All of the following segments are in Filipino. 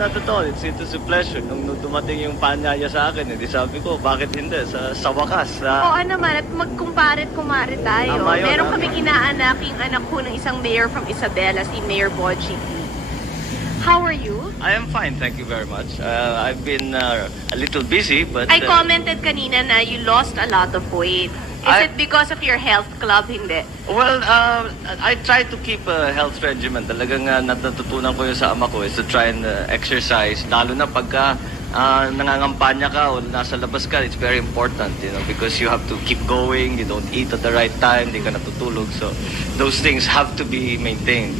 not at all. It is a pleasure. Nung dumating yung paanyaya sa akin, di sabi ko, bakit hindi? Sa wakas. Oo naman, at magkumparet-kumare tayo. Tama yun, Meron ah. kaming inaanaking anak ko ng isang mayor from Isabela, si Mayor Boji. How are you? I am fine, thank you very much. I've been a little busy, but... I commented kanina na you lost a lot of weight. Is it because of your health club? Hindi. Well, I try to keep a health regimen. Talagang natutunan ko yun sa ama ko is to try and exercise. Lalo na pagka nangangampanya ka o nasa labas ka, it's very important, you know, because you have to keep going, you don't eat at the right time, di ka natutulog. So, those things have to be maintained.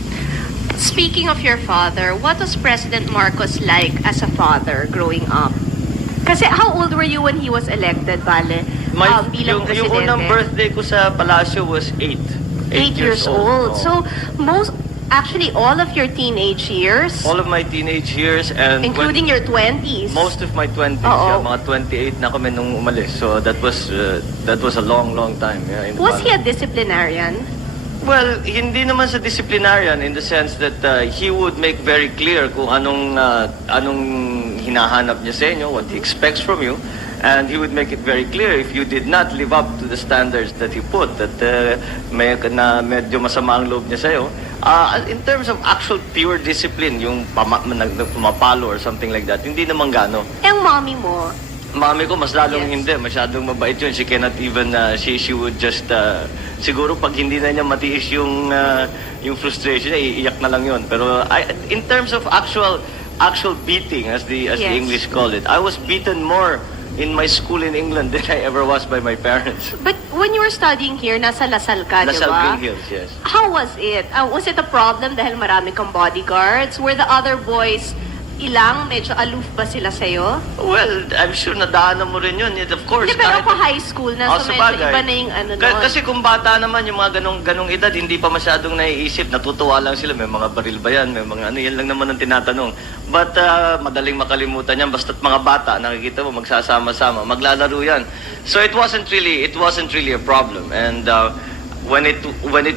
Speaking of your father, what was President Marcos like as a father growing up? Kasi how old were you when he was elected, Vale? Bilang presidente? Yung unang birthday ko sa Palacio was 8. 8 years old. Oh. So, actually, all of your teenage years, All of my teenage years and... including your 20s. Most of my 20s, Oo. yeah, mga 28 na kami nung umalis. So that was a long time. Yeah, in the Was he a Palacio. disciplinarian? Well, hindi naman sa disciplinarian in the sense that he would make very clear kung anong hinahanap niya sa inyo, what he expects from you. And he would make it very clear if you did not live up to the standards that he put, that medyo masama ang loob niya sa'yo. In terms of actual pure discipline, yung pumapalo or something like that, hindi naman gano. Ang mommy mo, Mami ko mas lalong Yes. hindi, masyadong mabait yun. She cannot even, she would just, siguro pag hindi na niya matiis yung frustration niya, iiyak na lang yun. Pero in terms of actual beating, as the Yes. English call it, I was beaten more in my school in England than I ever was by my parents. but when you were studying here, nasa Lasal ka, di Lasal ba? Green Hills, yes. How was it? Was it a problem dahil marami kang bodyguards? Were the other boys medyo aloof ba sila sa'yo? Well, I'm sure nadaanan mo rin yun. Of course. Hindi, pero kahit- ako high school na, so medyo sabagay. iba na yung ano nun. Kasi kung bata naman, yung mga ganong edad, hindi pa masyadong naiisip. Natutuwa lang sila. May mga baril ba yan? May mga yan lang naman ang tinatanong. But madaling makalimutan yan. Basta't mga bata, nakikita mo, magsasama-sama, maglalaro yan. So it wasn't really a problem. And when it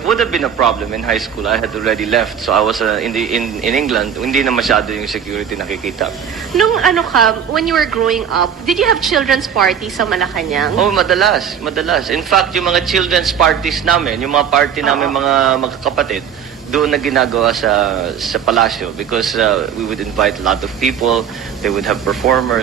would have been a problem in high school, I had already left. So I was in England. Hindi na masyado yung security nakikita. Nung when you were growing up, did you have children's parties sa Malacanang? Oh, madalas. In fact, yung mga children's parties namin, yung mga party namin mga magkakapatid, doon na ginagawa sa Palacio because we would invite a lot of people. They would have performers.